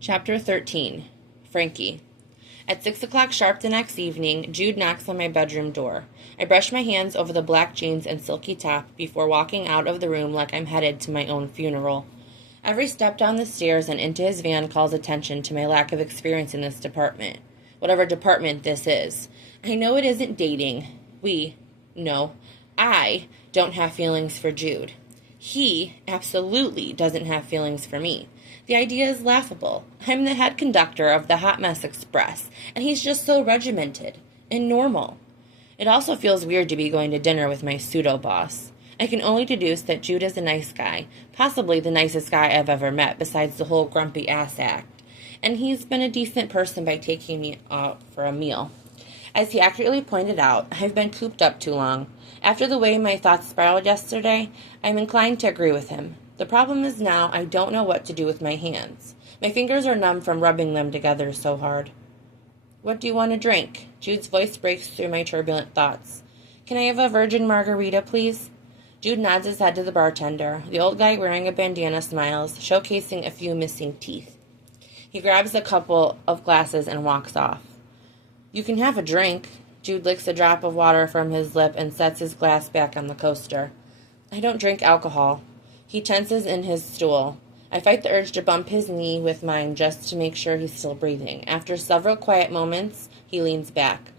Chapter 13. Frankie. At 6 o'clock sharp the next evening, Jude knocks on my bedroom door. I brush my hands over the black jeans and silky top before walking out of the room like I'm headed to my own funeral. Every step down the stairs and into his van calls attention to my lack of experience in this department. Whatever department this is. I know it isn't dating. I don't have feelings for Jude. He absolutely doesn't have feelings for me. The idea is laughable. I'm the head conductor of the Hot Mess Express, and he's just so regimented and normal. It also feels weird to be going to dinner with my pseudo-boss. I can only deduce that Jude is a nice guy, possibly the nicest guy I've ever met besides the whole grumpy ass act, and he's been a decent person by taking me out for a meal. As he accurately pointed out, I've been cooped up too long. After the way my thoughts spiraled yesterday, I'm inclined to agree with him. The problem is now I don't know what to do with my hands. My fingers are numb from rubbing them together so hard. What do you want to drink? Jude's voice breaks through my turbulent thoughts. Can I have a virgin margarita, please? Jude nods his head to the bartender. The old guy wearing a bandana smiles, showcasing a few missing teeth. He grabs a couple of glasses and walks off. You can have a drink. Jude licks a drop of water from his lip and sets his glass back on the coaster. I don't drink alcohol. He tenses in his stool. I fight the urge to bump his knee with mine just to make sure he's still breathing. After several quiet moments, he leans back.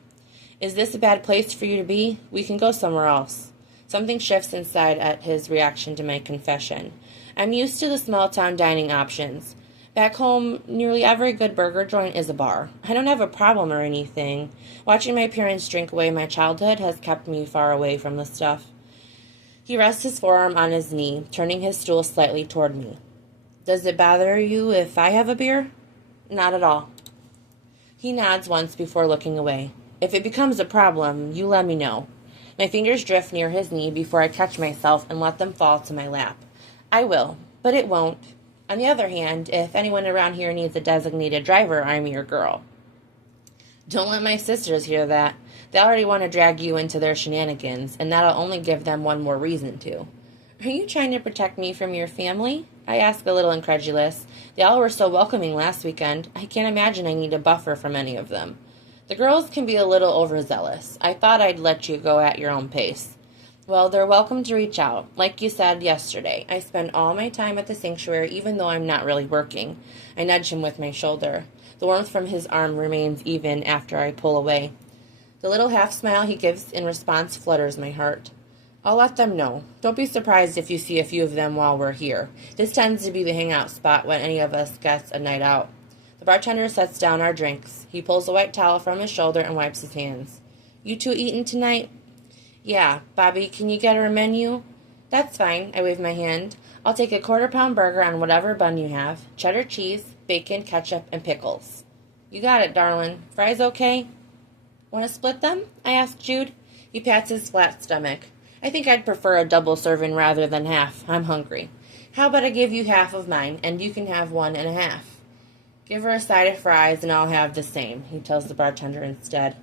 Is this a bad place for you to be? We can go somewhere else. Something shifts inside at his reaction to my confession. I'm used to the small-town dining options. Back home, nearly every good burger joint is a bar. I don't have a problem or anything. Watching my parents drink away my childhood has kept me far away from the stuff. He rests his forearm on his knee, turning his stool slightly toward me. Does it bother you if I have a beer? Not at all. He nods once before looking away. If it becomes a problem, you let me know. My fingers drift near his knee before I catch myself and let them fall to my lap. I will, but it won't. On the other hand, if anyone around here needs a designated driver, I'm your girl. Don't let my sisters hear that. They already want to drag you into their shenanigans, and that'll only give them one more reason to. Are you trying to protect me from your family? I ask, a little incredulous. They all were so welcoming last weekend. I can't imagine I need a buffer from any of them. The girls can be a little overzealous. I thought I'd let you go at your own pace. Well, they're welcome to reach out. Like you said yesterday, I spend all my time at the sanctuary even though I'm not really working. I nudge him with my shoulder. The warmth from his arm remains even after I pull away. The little half-smile he gives in response flutters my heart. I'll let them know. Don't be surprised if you see a few of them while we're here. This tends to be the hangout spot when any of us gets a night out. The bartender sets down our drinks. He pulls a white towel from his shoulder and wipes his hands. You two eating tonight? Yeah. Bobby, can you get her a menu? That's fine. I wave my hand. I'll take a quarter-pound burger on whatever bun you have. Cheddar cheese, bacon, ketchup, and pickles. You got it, darling. Fries okay? Want to split them? I ask Jude. He pats his flat stomach. I think I'd prefer a double serving rather than half. I'm hungry. How about I give you half of mine, and you can have 1.5? Give her a side of fries, and I'll have the same, he tells the bartender instead.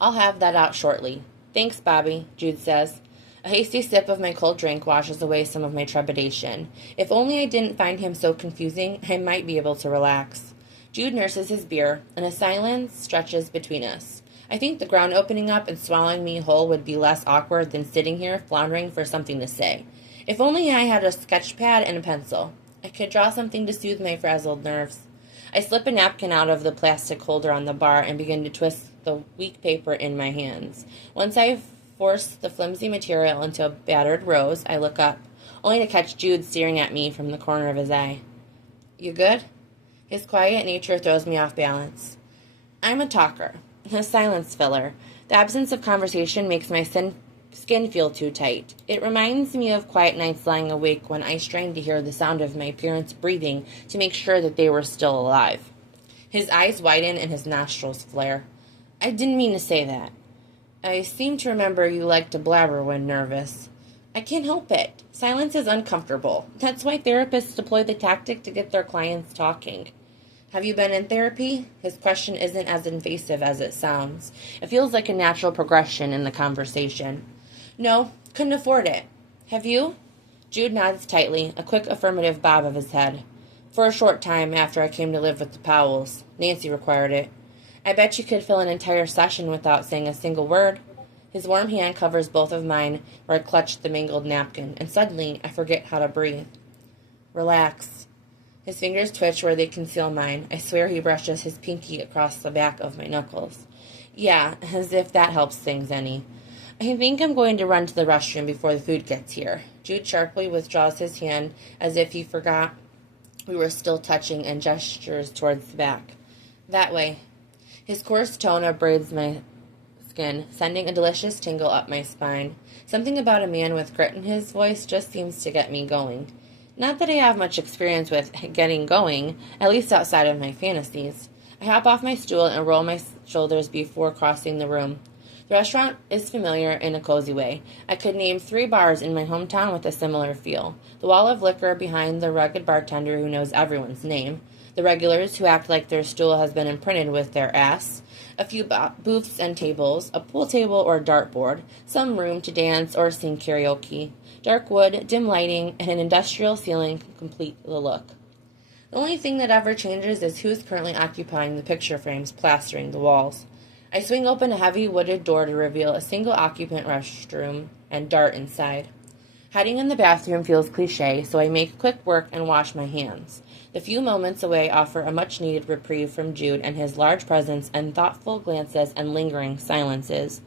I'll have that out shortly. Thanks, Bobby, Jude says. A hasty sip of my cold drink washes away some of my trepidation. If only I didn't find him so confusing, I might be able to relax. Jude nurses his beer, and a silence stretches between us. I think the ground opening up and swallowing me whole would be less awkward than sitting here floundering for something to say. If only I had a sketch pad and a pencil. I could draw something to soothe my frazzled nerves. I slip a napkin out of the plastic holder on the bar and begin to twist the weak paper in my hands. Once I've forced the flimsy material into a battered rose, I look up, only to catch Jude staring at me from the corner of his eye. You good? His quiet nature throws me off balance. I'm a talker, a silence filler. The absence of conversation makes my skin feel too tight. It reminds me of quiet nights lying awake when I strained to hear the sound of my parents breathing to make sure that they were still alive. His eyes widen and his nostrils flare. I didn't mean to say that. I seem to remember you like to blabber when nervous. I can't help it. Silence is uncomfortable. That's why therapists deploy the tactic to get their clients talking. Have you been in therapy? His question isn't as invasive as it sounds. It feels like a natural progression in the conversation. No, couldn't afford it. Have you? Jude nods tightly, a quick affirmative bob of his head. For a short time after I came to live with the Powells. Nancy required it. I bet you could fill an entire session without saying a single word. His warm hand covers both of mine where I clutch the mangled napkin, and suddenly I forget how to breathe. Relax. His fingers twitch where they conceal mine. I swear he brushes his pinky across the back of my knuckles. Yeah, as if that helps things any. I think I'm going to run to the restroom before the food gets here. Jude sharply withdraws his hand as if he forgot we were still touching and gestures towards the back. That way. His coarse tone abrades my skin, sending a delicious tingle up my spine. Something about a man with grit in his voice just seems to get me going. Not that I have much experience with getting going, at least outside of my fantasies. I hop off my stool and roll my shoulders before crossing the room. The restaurant is familiar in a cozy way. I could name 3 bars in my hometown with a similar feel. The wall of liquor behind the rugged bartender who knows everyone's name. The regulars who act like their stool has been imprinted with their ass. A few booths and tables, a pool table or dartboard, some room to dance or sing karaoke. Dark wood, dim lighting, and an industrial ceiling complete the look. The only thing that ever changes is who's currently occupying the picture frames plastering the walls. I swing open a heavy wooded door to reveal a single-occupant restroom and dart inside. Hiding in the bathroom feels cliché, so I make quick work and wash my hands. The few moments away offer a much-needed reprieve from Jude and his large presence and thoughtful glances and lingering silences.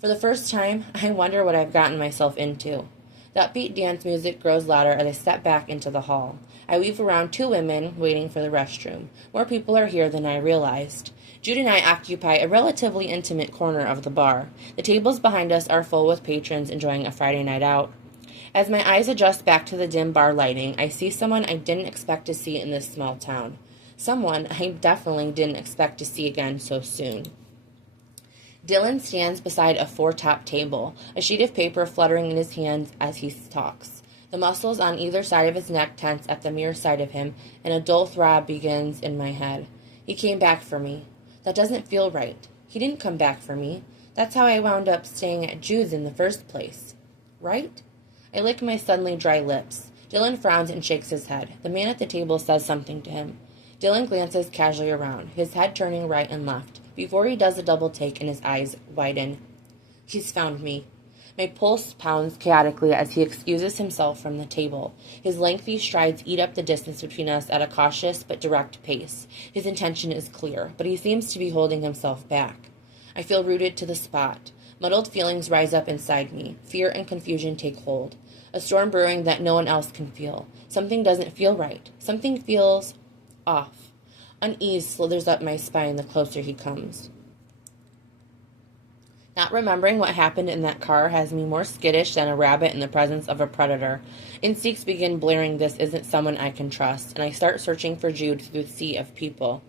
For the first time, I wonder what I've gotten myself into. The upbeat dance music grows louder as I step back into the hall. I weave around 2 women waiting for the restroom. More people are here than I realized. Jude and I occupy a relatively intimate corner of the bar. The tables behind us are full with patrons enjoying a Friday night out. As my eyes adjust back to the dim bar lighting, I see someone I didn't expect to see in this small town. Someone I definitely didn't expect to see again so soon. Dylan stands beside a 4-top table, a sheet of paper fluttering in his hands as he talks. The muscles on either side of his neck tense at the mere sight of him, and a dull throb begins in my head. He came back for me. That doesn't feel right. He didn't come back for me. That's how I wound up staying at Jude's in the first place. Right? I lick my suddenly dry lips. Dylan frowns and shakes his head. The man at the table says something to him. Dylan glances casually around, his head turning right and left. Before he does a double take and his eyes widen. He's found me. My pulse pounds chaotically as he excuses himself from the table. His lengthy strides eat up the distance between us at a cautious but direct pace. His intention is clear, but he seems to be holding himself back. I feel rooted to the spot. Muddled feelings rise up inside me. Fear and confusion take hold. A storm brewing that no one else can feel. Something doesn't feel right. Something feels off. Unease slithers up my spine the closer he comes. Not remembering what happened in that car has me more skittish than a rabbit in the presence of a predator. Instincts begin blaring this isn't someone I can trust, and I start searching for Jude through the sea of people.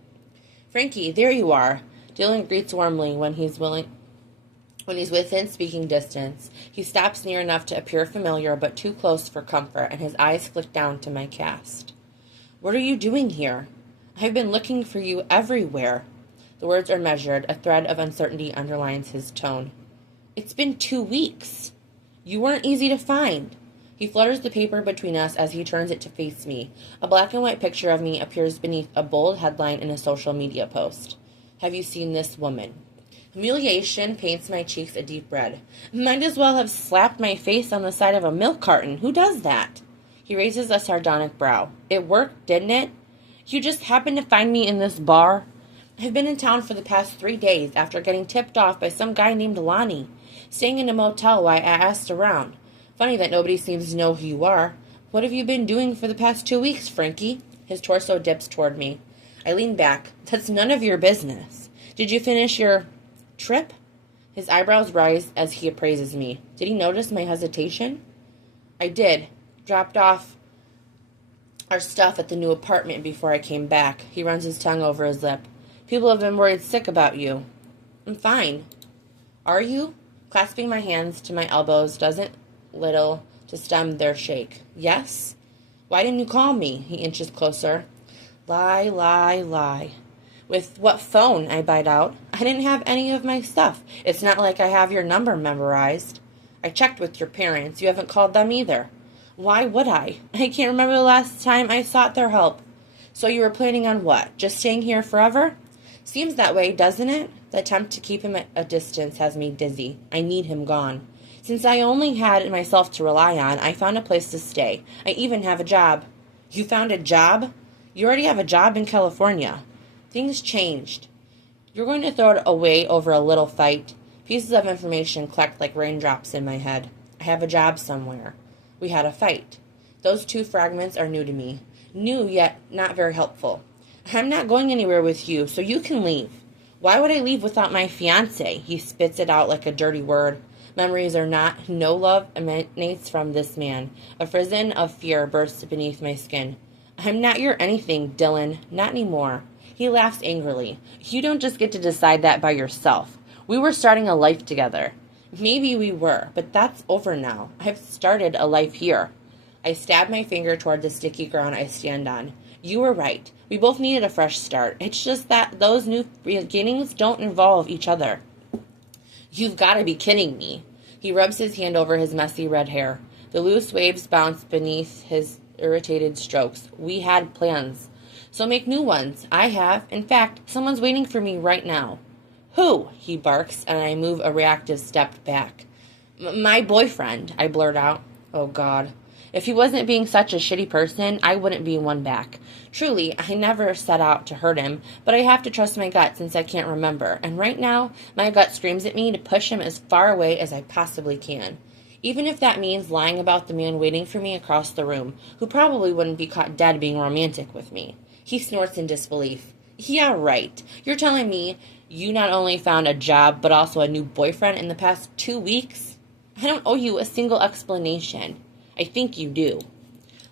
Frankie, there you are. Dylan greets warmly when he's within speaking distance. He stops near enough to appear familiar but too close for comfort, and his eyes flick down to my cast. What are you doing here? I've been looking for you everywhere. The words are measured. A thread of uncertainty underlines his tone. It's been 2 weeks. You weren't easy to find. He flutters the paper between us as he turns it to face me. A black and white picture of me appears beneath a bold headline in a social media post. Have you seen this woman? Humiliation paints my cheeks a deep red. Might as well have slapped my face on the side of a milk carton. Who does that? He raises a sardonic brow. It worked, didn't it? You just happened to find me in this bar? I've been in town for the past 3 days after getting tipped off by some guy named Lonnie, staying in a motel while I asked around. Funny that nobody seems to know who you are. What have you been doing for the past 2 weeks, Frankie? His torso dips toward me. I lean back. That's none of your business. Did you finish your trip? His eyebrows rise as he appraises me. Did he notice my hesitation? I did. Dropped off our stuff at the new apartment before I came back. He runs his tongue over his lip. People have been worried sick about you. I'm fine. Are you? Clasping my hands to my elbows doesn't little to stem their shake. Yes? Why didn't you call me? He inches closer. Lie, lie, lie. With what phone? I bite out. I didn't have any of my stuff. It's not like I have your number memorized. I checked with your parents. You haven't called them either. Why would I? I can't remember the last time I sought their help. So you were planning on what? Just staying here forever? Seems that way, doesn't it? The attempt to keep him at a distance has me dizzy. I need him gone. Since I only had myself to rely on, I found a place to stay. I even have a job. You found a job? You already have a job in California. Things changed. You're going to throw it away over a little fight. Pieces of information collect like raindrops in my head. I have a job somewhere. We had a fight. Those two fragments are new to me. New, yet not very helpful. I'm not going anywhere with you, so you can leave. Why would I leave without my fiancé? He spits it out like a dirty word. Memories are not. No love emanates from this man. A prison of fear bursts beneath my skin. I'm not your anything, Dylan. Not anymore. He laughs angrily. You don't just get to decide that by yourself. We were starting a life together. Maybe we were, but that's over now. I've started a life here. I stab my finger toward the sticky ground I stand on. You were right. We both needed a fresh start. It's just that those new beginnings don't involve each other. You've got to be kidding me. He rubs his hand over his messy red hair. The loose waves bounce beneath his irritated strokes. We had plans. So make new ones. I have. In fact, someone's waiting for me right now. Who? He barks, and I move a reactive step back. My boyfriend, I blurt out. Oh, God. If he wasn't being such a shitty person, I wouldn't be one back. Truly, I never set out to hurt him, but I have to trust my gut since I can't remember, and right now, my gut screams at me to push him as far away as I possibly can. Even if that means lying about the man waiting for me across the room, who probably wouldn't be caught dead being romantic with me. He snorts in disbelief. Yeah, right. You're telling me you not only found a job, but also a new boyfriend in the past 2 weeks? I don't owe you a single explanation. I think you do.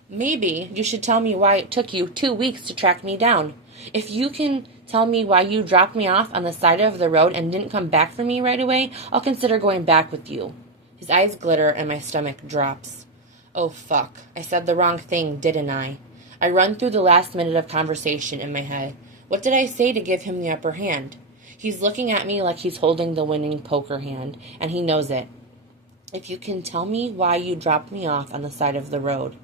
Maybe you should tell me why it took you 2 weeks to track me down. If you can tell me why you dropped me off on the side of the road and didn't come back for me right away, I'll consider going back with you. His eyes glitter and my stomach drops. Oh, fuck. I said the wrong thing, didn't I? I run through the last minute of conversation in my head. What did I say to give him the upper hand? He's looking at me like he's holding the winning poker hand, and he knows it. If you can tell me why you dropped me off on the side of the road.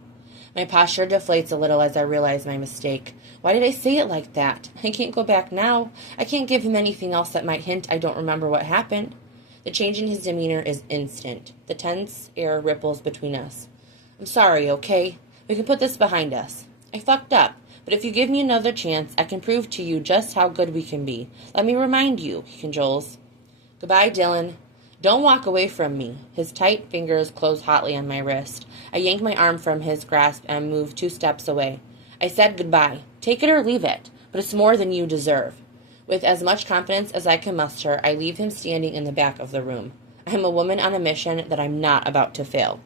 My posture deflates a little as I realize my mistake. Why did I say it like that? I can't go back now. I can't give him anything else that might hint I don't remember what happened. The change in his demeanor is instant. The tense air ripples between us. I'm sorry, okay? We can put this behind us. I fucked up, but if you give me another chance, I can prove to you just how good we can be. Let me remind you, he cajoles. Goodbye, Dylan. Don't walk away from me. His tight fingers close hotly on my wrist. I yank my arm from his grasp and move 2 steps away. I said goodbye. Take it or leave it, but it's more than you deserve. With as much confidence as I can muster, I leave him standing in the back of the room. I am a woman on a mission that I'm not about to fail.